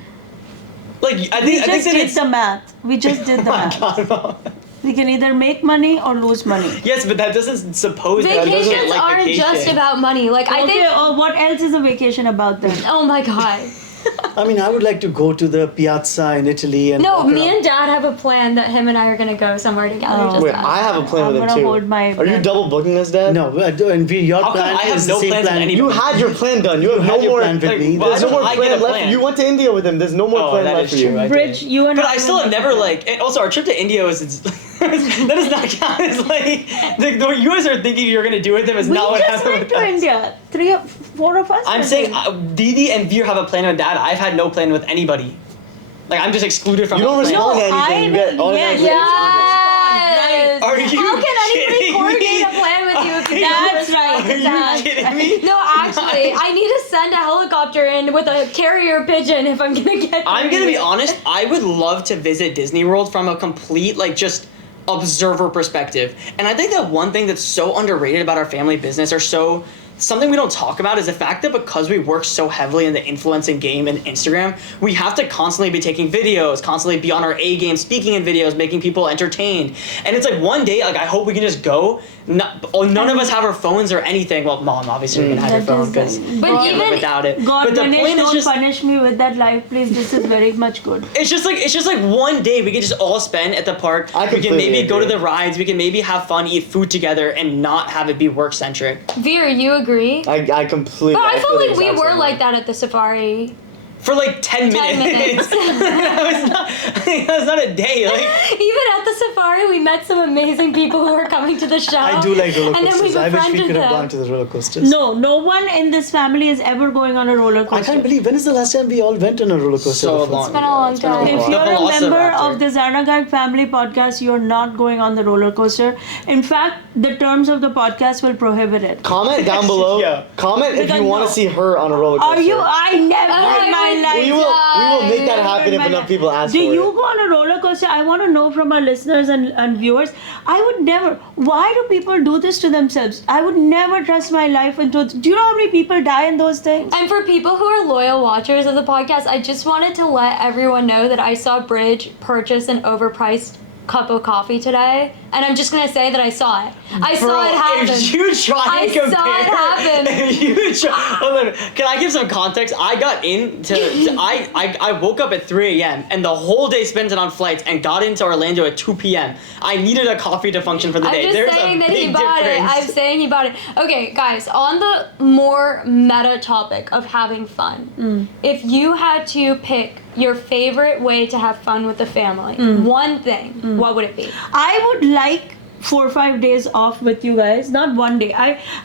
Like, I We think just that did it's. the math. We just did the math. We can either make money or lose money. Yes, but that doesn't suppose that doesn't Vacations like aren't vacation. just about money. Like I Okay, think. what else is a vacation about then? Oh my god. I mean, I would like to go to the piazza in Italy and No, walk me around. and Dad have a plan that him and I are gonna go somewhere together. Just Wait, us. I have a plan I'm with him gonna too. hold my Are you breath. double booking us, Dad? No, and your How come plan I have is no the same plans with plan. anyone? You had your plan done. You have had no your more. plan with me. why There's no don't more I get plan a left. plan? You went to India with him. There's no more Oh, plan that left is for you. true. I Bridge, did. you and But I I still will have never like. And also, our trip to India was. That does not count as like. What you guys are thinking you're gonna do with him is We not what just happened went with to us. India. 4 of us. I'm went saying to- Didi and Veer have a plan with Dad. I've had no plan with anybody. Like I'm just excluded from. You don't the plan. respond to No, anything. You get automatically yes. excluded. Yes. Are you How can anybody kidding coordinate me? a plan with you if you That's don't right. Are you That's kidding me? No, actually, I need to send a helicopter in with a carrier pigeon if I'm gonna get. I'm gonna be you. honest. I would love to visit Disney World from a complete like just observer perspective. And I think that one thing that's so underrated about our family business or so something we don't talk about is the fact that because we work so heavily in the influencing game and Instagram, we have to constantly be taking videos, constantly be on our A game, speaking in videos, making people entertained. And it's like one day, like I hope we can just go. None of us have our phones or anything. Well, Mom, obviously, you can have your That phone is because right. But you can't live even- without it. God, but the Ganesh, point is don't just. punish me with that life, please. This is very much good. It's just like one day we could just all spend at the park. I We can completely maybe go to agree. the rides. We can maybe have fun, eat food together, and not have it be work centric. Veer, you agree? I completely. But I feel felt the like we exact were same like way. that at the safari. For like 10 10 minutes. minutes. that was not a day. Like Even at the safari, we met some amazing people who were coming to the show. I do like roller And then we coasters. I wish we befriended could have them. gone to the roller coasters. No one in this family is ever going on a roller coaster. I can't believe, when is the last time we all went on a roller coaster? So the first long. time? been a long time. If The you're a Velociraptor. member of the Zarna Garg family podcast, you're not going on the roller coaster. In fact, the terms of the podcast will prohibit it. Comment down below. Yeah. Comment if Because you want no. to see her on a roller coaster. Are you? I never in my I life. We will make that happen if Never in my enough people ask Do for you it. go on a roller coaster? I want to know from our listeners and viewers. I would never. Why do people do this to themselves? I would never trust my life into. Do you know how many people die in those things? And for people who are loyal watchers of the podcast, I just wanted to let everyone know that I saw Bridge purchase an overpriced cup of coffee today, and I'm just gonna say that I saw it. I saw it happen. If you try I to compare, saw it happen. If you try, hold on, can I give some context? I got into, I woke up at 3 a.m. and the whole day spent it on flights and got into Orlando at 2 p.m. I needed a coffee to function for the I'm day. just There's saying a that he big bought difference. it. I'm saying he bought it. Okay, guys, on the more meta topic of having fun, if you had to pick your favorite way to have fun with the family, one thing, what would it be? I would like 4 or 5 days off with you guys. Not one day.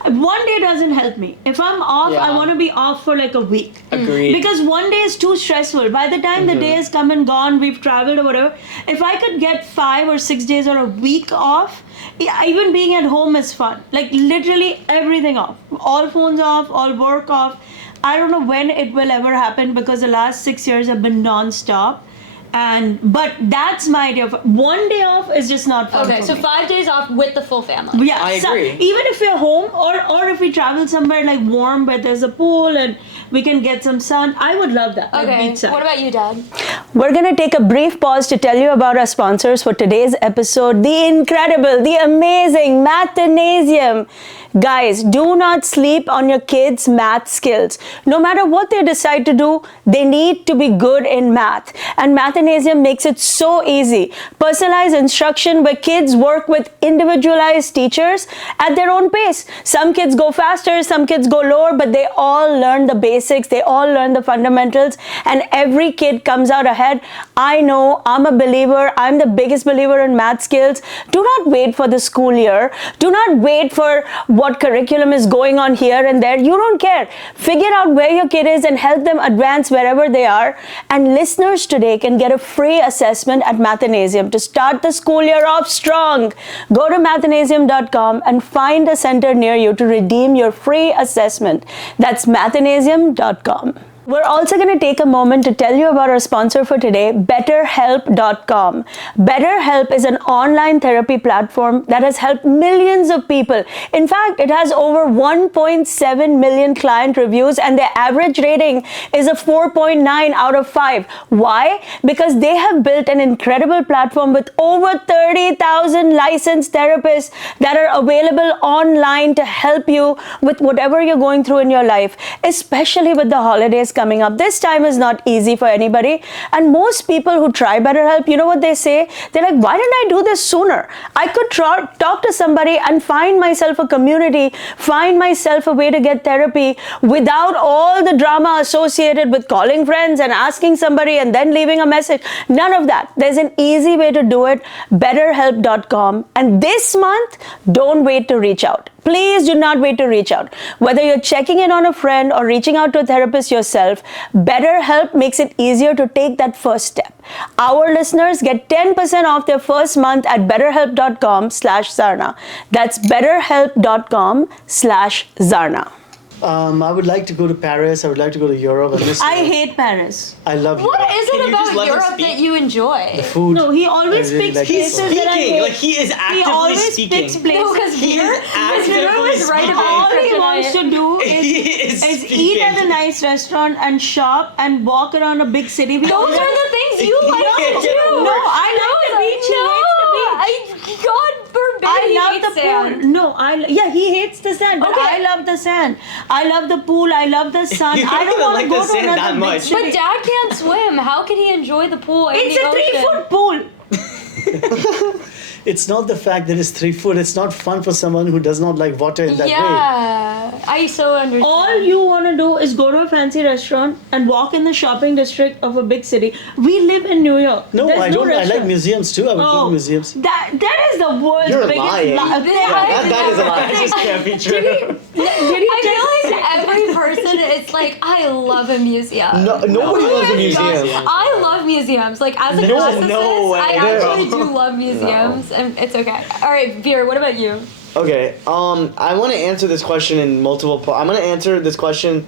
One day doesn't help me. If I'm off, I Yeah. want to be off for like a week. Agreed. Because one day is too stressful. By the time the day has come and gone, we've traveled or whatever. If I could get 5 or 6 days or a week off, yeah, even being at home is fun. Like literally everything off. All phones off, all work off. I don't know when it will ever happen because the last 6 years have been non-stop. But that's my idea of one day off is just not fun. Okay, for so me. 5 days off with the full family. Yeah, I so agree. even if we're home or if we travel somewhere like warm where there's a pool and we can get some sun, I would love that. Like Okay, beachside. what about you, Dad? We're going to take a brief pause to tell you about our sponsors for today's episode, the incredible, the amazing Mathnasium. Guys, do not sleep on your kids' math skills. No matter what they decide to do, they need to be good in math. And Mathnasium makes it so easy. Personalized instruction where kids work with individualized teachers at their own pace. Some kids go faster, some kids go lower, but they all learn the basics, they all learn the fundamentals, and every kid comes out ahead. I know, I'm a believer, I'm the biggest believer in math skills. Do not wait for the school year. Do not wait for what curriculum is going on here and there. You don't care. Figure out where your kid is and help them advance wherever they are. And listeners today can get a free assessment at Mathnasium to start the school year off strong. Go to mathnasium.com and find a center near you to redeem your free assessment. That's mathnasium.com. We're also going to take a moment to tell you about our sponsor for today, BetterHelp.com. BetterHelp is an online therapy platform that has helped millions of people. In fact, it has over 1.7 million client reviews and their average rating is a 4.9 out of 5. Why? Because they have built an incredible platform with over 30,000 licensed therapists that are available online to help you with whatever you're going through in your life, especially with the holidays coming up. This time is not easy for anybody. And most people who try BetterHelp, you know what they say? They're like, why didn't I do this sooner? I could talk to somebody and find myself a community, find myself a way to get therapy without all the drama associated with calling friends and asking somebody and then leaving a message. None of that. There's an easy way to do it, betterhelp.com. And this month, don't wait to reach out. Please do not wait to reach out. Whether you're checking in on a friend or reaching out to a therapist yourself, BetterHelp makes it easier to take that first step. Our listeners get 10% off their first month at betterhelp.com/Zarna. That's betterhelp.com/Zarna. I would like to go to Paris. I would like to go to Europe. And this I hate Paris. I love What Europe. is Can it you just about let him Europe speak? that you enjoy? Food. No, he always I really picks like places food. that I Speaking, hate. like he is He actively always speaking. picks places. No, because He here, is actively speaking. all he wants to do He is is eat at a speaking. nice restaurant and shop and walk around a big city. those are the things you like to Yeah, do. No, I like the beach. He hates the beach. God forbid I he love hates the sand. pool. No, yeah, he hates the sand, but Okay. I love the sand. I love the pool. I love the sun. You I don't don't even want like to the go to sand another that big much. city. But Dad can't swim. How can he enjoy the pool and It's the a ocean? 3-foot pool. It's not the fact that it's 3 foot. It's not fun for someone who does not like water in that way. Yeah, I so understand. All you want to do is go to a fancy restaurant and walk in the shopping district of a big city. We live in New York. No, There's I don't. I like restaurant. museums too. I would go Oh, to museums. that is the world's You're biggest lying. lie. Yeah, that is a lie. That just can't be true. Did he I tell feel like every person, it's like, I love a museum. No, nobody Oh loves a my museum. gosh, I love museums. Like, as a No, classicist, no way. I No. actually do love museums, and it's okay. All right, Veer, what about you? Okay, I want to answer this question in multiple parts. I'm going to answer this question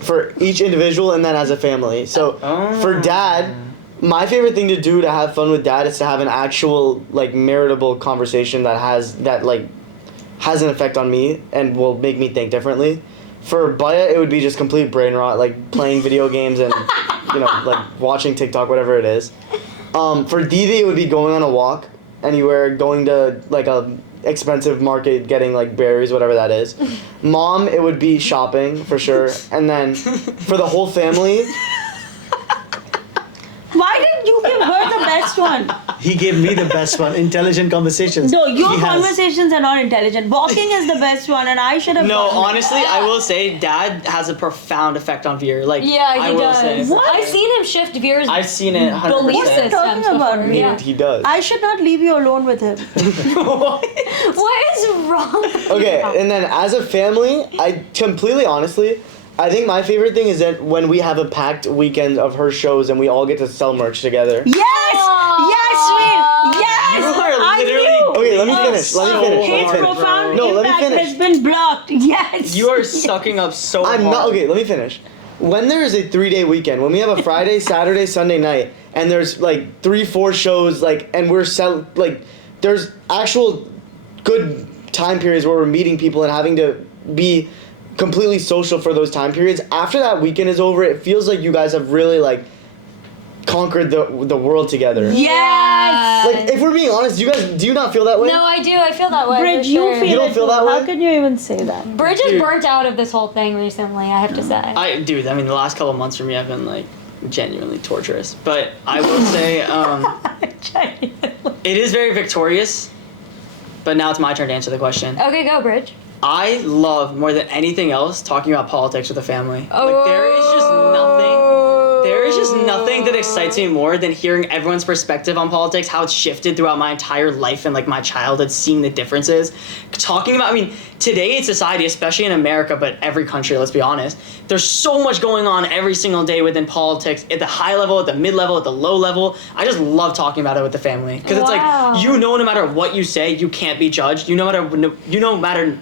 for each individual and then as a family. So, for Dad, my favorite thing to do to have fun with Dad is to have an actual, like, meritable conversation that has an effect on me and will make me think differently. For Baya, it would be just complete brain rot, like playing video games and, like watching TikTok, whatever it is. For Didi, it would be going on a walk anywhere, going to like a expensive market, getting like berries, whatever that is. Mom, it would be shopping for sure. And then for the whole family, Why did you give her the best one? He gave me the best one. Intelligent conversations. No, your He has. conversations are not intelligent. Walking is the best one, and I should have. No, gotten it. honestly, I will say Dad has a profound effect on Veer. Like, Yeah, I he will does. say. I've seen him shift Veer's I've seen it 100%. belief What are you systems talking about? before, yeah. he does. I should not leave you alone with him. What is wrong with Okay, you? and then as a family, I completely honestly, I think my favorite thing is that when we have a packed weekend of her shows and we all get to sell merch together. Yes! Yes, Sweet! Yes! You are I literally- knew! Okay, let me finish. Let me finish. His Let me finish. profound No, let me impact finish. has been blocked. Yes! You are sucking up so hard. I'm not okay. Let me finish. When there is a 3-day weekend, when we have a Friday, Saturday, Sunday night, and there's like 3-4 shows, like, and there's actual good time periods where we're meeting people and having to be completely social for those time periods. After that weekend is over, it feels like you guys have really like conquered the world together. Yes! Like, if we're being honest, do you not feel that way? No, I do. I feel that way. Bridge, for you sure. feel You don't it feel too. that way? How can you even say that? Bridge is Dude. burnt out of this whole thing recently, I have to say. Dude, I mean, the last couple of months for me have been like genuinely torturous. But I will say, it is very victorious. But now it's my turn to answer the question. Okay, go, Bridge. I love more than anything else talking about politics with the family. Like there is just nothing that excites me more than hearing everyone's perspective on politics, how it's shifted throughout my entire life and like my childhood, seeing the differences. Talking about, I mean, today in society, especially in America, but every country, let's be honest, there's so much going on every single day within politics, at the high level, at the mid level, at the low level. I just love talking about it with the family. Because it's Wow. like, no matter what you say, you can't be judged. No matter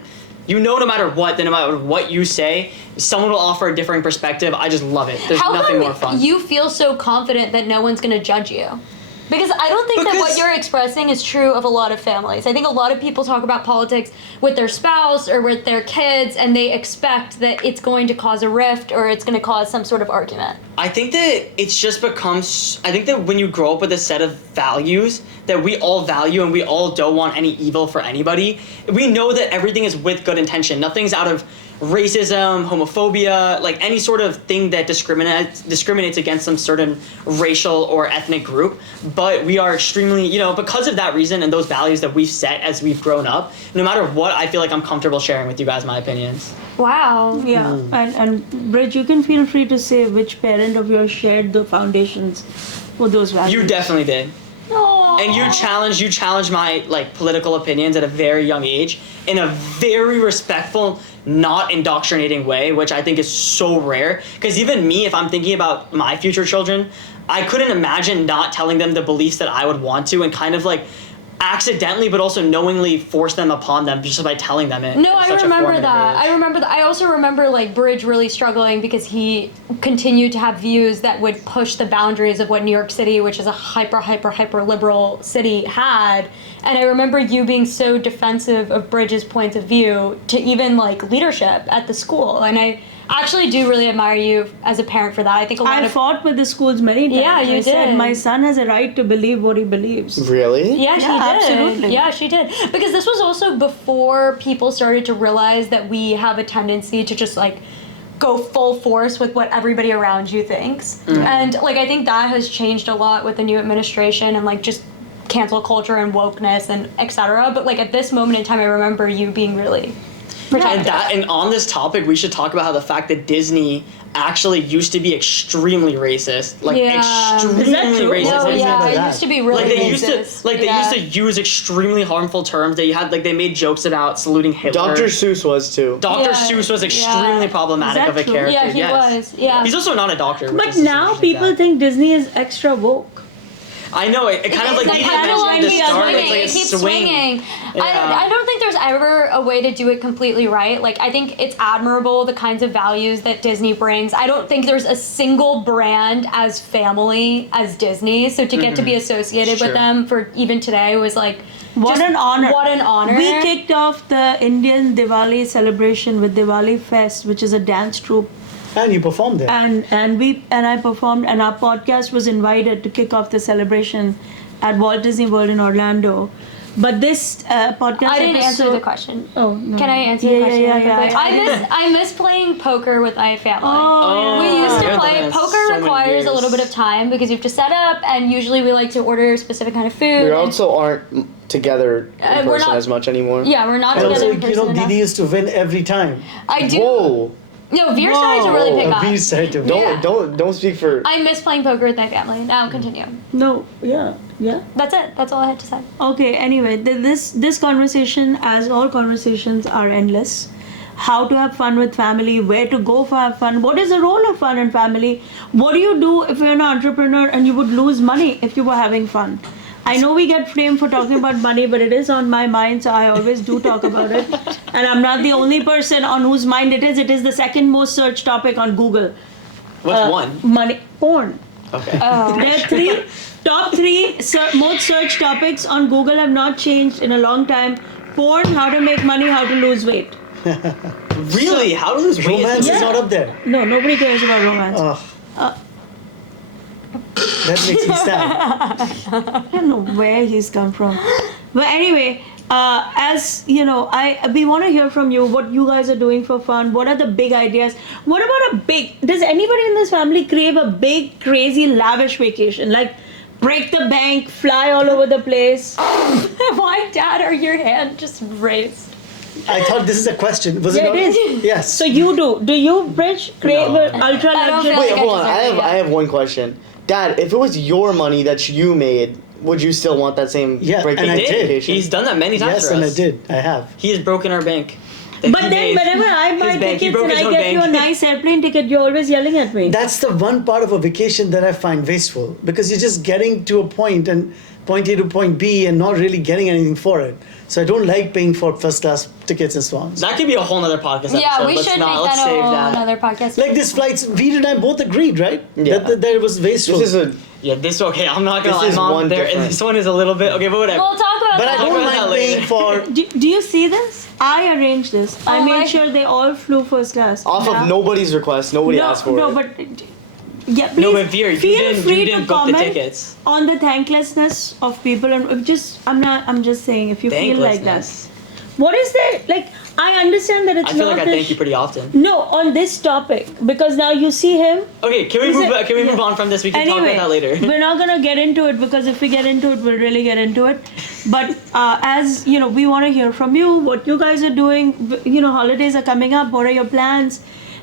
You know, no matter what you say, someone will offer a different perspective. I just love it. There's How nothing more come fun. you feel so confident that no one's going to judge you? Because I don't think that what Because- you're expressing is true of a lot of families. I think a lot of people talk about politics with their spouse or with their kids, and they expect that it's going to cause a rift or it's going to cause some sort of argument. I think that it's just becomes. I think that when you grow up with a set of values that we all value and we all don't want any evil for anybody, we know that everything is with good intention. Nothing's out of racism, homophobia, like any sort of thing that discriminates against some certain racial or ethnic group. But we are extremely, because of that reason and those values that we've set as we've grown up, no matter what, I feel like I'm comfortable sharing with you guys my opinions. Wow. Yeah, and Bridge, you can feel free to say which parent of yours shared the foundations for those values. You definitely did. And you challenged my political opinions at a very young age in a very respectful, not indoctrinating way, which I think is so rare. Because even me, if I'm thinking about my future children, I couldn't imagine not telling them the beliefs that I would want to and kind of accidentally but also knowingly force them upon them just by telling them it. No, at I such a remember formative that. age. I remember that. I also remember Bridge really struggling because he continued to have views that would push the boundaries of what New York City, which is a hyper liberal city, had. And I remember you being so defensive of Bridge's point of view to even leadership at the school. And I actually do really admire you as a parent for that. I think a lot I of fought with the schools many times. Yeah, you I said, did. my son has a right to believe what he believes. Really? Yeah, she Yeah, did. absolutely. Yeah, she did. Because this was also before people started to realize that we have a tendency to just go full force with what everybody around you thinks. And I think that has changed a lot with the new administration and just cancel culture and wokeness and etc. But at this moment in time, I remember you being really protective. And on this topic, we should talk about how the fact that Disney actually used to be extremely racist, extremely Is that true? racist. No, What do you mean yeah, by it that? used to be really They used racist. to they used to use extremely harmful terms. They had they made jokes about saluting Hitler. Dr. Seuss was too. Dr. Yeah, Seuss was extremely yeah. problematic Is that of a true? character. Yeah, he yes. was. Yeah. He's also not a doctor. which But is just now interesting people fact. think Disney is extra woke. I know it kind of It's like the you mentioned pendulum at the keeps start. swinging. It's like a It keeps swing. swinging. Yeah. I don't think there's ever a way to do it completely right. I think it's admirable the kinds of values that Disney brings. I don't think there's a single brand as family as Disney. So to get to be associated with Sure. them for even today was What just an honor. What an honor. We kicked off the Indian Diwali celebration with Diwali Fest, which is a dance troupe. And you performed there. And I performed, and our podcast was invited to kick off the celebration at Walt Disney World in Orlando. But this podcast I didn't answer episode- the question. Oh no. Can I answer Yeah, the question? yeah, real yeah, quick? yeah. I miss playing poker with my family. Oh, We used to yeah. play. Goodness, Poker so many requires a years. little bit of time because you have to set up, and usually we like to order a specific kind of food. We also aren't together in we're person not- as much anymore. Yeah, we're not And together also, in person enough. Didi used to win every time. I do. Whoa! No, Veer started to really Whoa. pick up. We said to Yeah. Don't speak for. I miss playing poker with my family. Now continue. No, yeah. That's it. That's all I had to say. Okay. Anyway, this conversation, as all conversations, are endless. How to have fun with family, where to go for have fun, what is the role of fun in family, what do you do if you're an entrepreneur and you would lose money if you were having fun. I know we get framed for talking about money, but it is on my mind, so I always do talk about it. And I'm not the only person on whose mind it is. It is the second most searched topic on Google. What's one? Money, porn. Okay. There are top three most searched topics on Google have not changed in a long time. Porn, how to make money, how to lose weight. Really? How do those Romance Yeah. is not up there. No, nobody cares about romance. That makes me sad. I don't know where he's come from. But anyway, as you know, we want to hear from you what you guys are doing for fun. What are the big ideas? What about does anybody in this family crave a big, crazy, lavish vacation? Like break the bank, fly all over the place? Why, Dad, are your hand just raised? I thought this is a question. Was Yeah, it not? it is. Yes. So you do. Do you, Bridge, crave No. an ultra I don't luxury? feel Wait, like hold on. deserve it, yeah. I have one question. Dad, if it was your money that you made, would you still want that same Yeah, break and the I bank did. vacation? He's done that many times Yes, for and I us. did. I have. He has broken our bank. that But he then made. whenever I buy His bank. He tickets broke and his I own get you a bank. nice airplane ticket, you're always yelling at me. That's the one part of a vacation that I find wasteful because you're just getting to a point and point A to point B and not really getting anything for it. So I don't like paying for first class tickets and so on. That could be a whole nother podcast episode. Yeah, we Let's should not, make let's that save that. another podcast. Like these flights, Veer and I both agreed, right? Yeah. That it was wasteful. This is a Yeah, this okay. I'm not gonna This lie, is Mom. one different. This one is a little bit okay, but whatever. We'll talk about but I that. don't about that mind later. paying for. Do you see this? I arranged this. I Oh made my- sure they all flew first class. off of nobody's request. Nobody asked for no, it. but yeah, please No, but Veer, you feel didn't free book to the comment tickets. on the thanklessness of people and I'm just saying if you feel like that. Thanklessness. What is there? Like I understand that it's I feel not like I a thank you pretty often. No, on this topic because now you see him. Okay, can we Is move? it- Can we move yeah. on from this? We can talk Anyway, about that later. we're not gonna get into it because if we get into it, we'll really get into it. But as you know, we want to hear from you what you guys are doing. You know, holidays are coming up. What are your plans?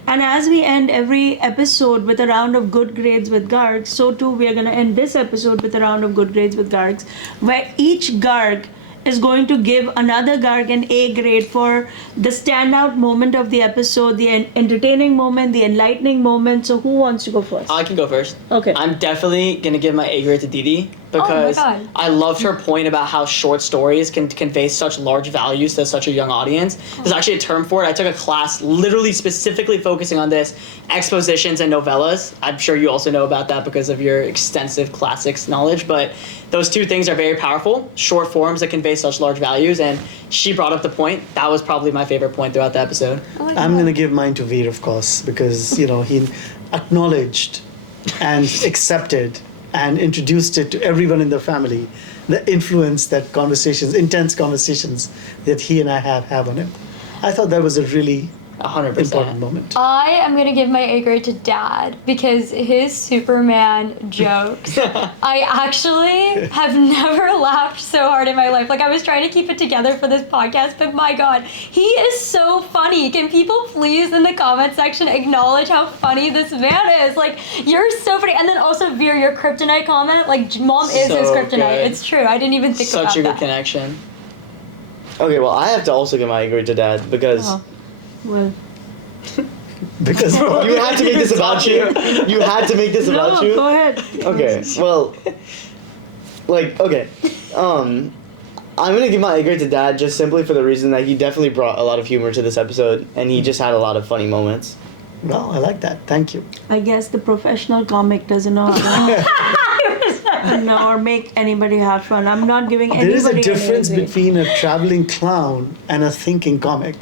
And as we end every episode with a round of good grades with Gargs, so too we are gonna end this episode with a round of good grades with Gargs, where each Garg is going to give another Garg an A grade for the standout moment of the episode, the entertaining moment, the enlightening moment. So who wants to go first? I can go first. Okay. I'm definitely gonna give my A grade to Didi because God. I loved her point about how short stories can convey such large values to such a young audience. There's actually a term for it. I took a class literally specifically focusing on this, expositions and novellas. I'm sure you also know about that because of your extensive classics knowledge, but those two things are very powerful, short forms that convey such large values, and she brought up the point. That was probably my favorite point throughout the episode. I'm gonna give mine to Veer, of course, because he acknowledged and accepted and introduced it to everyone in the family. The influence that intense conversations that he and I have on him. I thought that was a really 100%. important moment. I am gonna give my A grade to Dad because his Superman jokes. I actually have never laughed so hard in my life. Like I was trying to keep it together for this podcast, but my God, he is so funny. Can people please in the comment section acknowledge how funny this man is? Like you're so funny. And then also Veer, your kryptonite comment. Like Mom is So his kryptonite. good. It's true. I didn't even think Such about a good that. connection. Okay, well, I have to also give my grade to Dad because Oh. Well, Because you had to make this about you. You had to make this about no, you. go ahead. Okay, well, okay. I'm gonna give my A grade to Dad just simply for the reason that he definitely brought a lot of humor to this episode, and he just had a lot of funny moments. Well, I like that. Thank you. I guess the professional comic doesn't know or make anybody have fun. I'm not giving There anybody is a difference any grade. between a traveling clown and a thinking comic.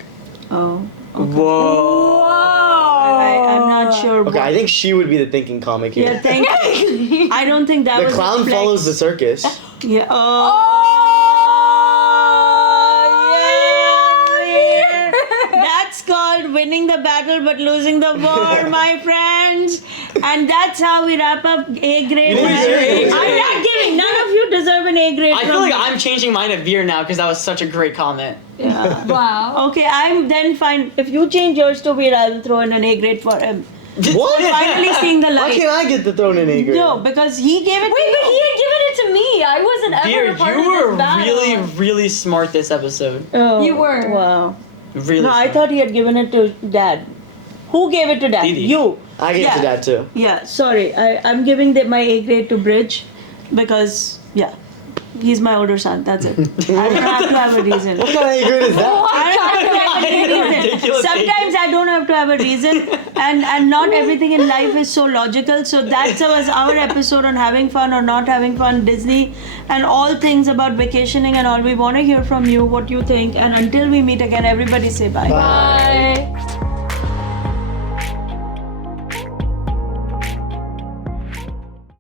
Oh. Whoa. I'm not sure. Okay, I think she would be the thinking comic here. Yeah, thank you. I don't think that The was clown flex. follows the circus. Yeah. Yeah. That's called winning the battle but losing the war, my friends. And that's how we wrap up A grade. You deserve it. I'm not giving. None of you deserve an A grade. I feel from like me. I'm changing mine to Veer now because that was such a great comment. Yeah. Wow. Okay, I'm then fine. If you change yours to Veer, I'll throw in an A grade for him. What? Finally seeing the Why light. can't I get the thrown in A grade? No, because he gave it Wait, to but you. he had given it to me. I wasn't ever Veer, a part you of this were battle. really, really smart this episode. Oh, You were. Wow. Really No, I smart. thought he had given it to Dad. Who gave it to Dad? Didi. You. I gave it to Yeah. Dad too. Yeah, sorry. I'm giving my A grade to Bridge because, yeah, he's my older son. That's it. I don't have to have a reason. What kind of A grade is that? I don't have to have a reason. Ridiculous Sometimes I don't have to have a reason, and not everything in life is so logical. So that's our episode on having fun or not having fun, Disney, and all things about vacationing and all. We want to hear from you, what you think, and until we meet again, everybody say bye. Bye.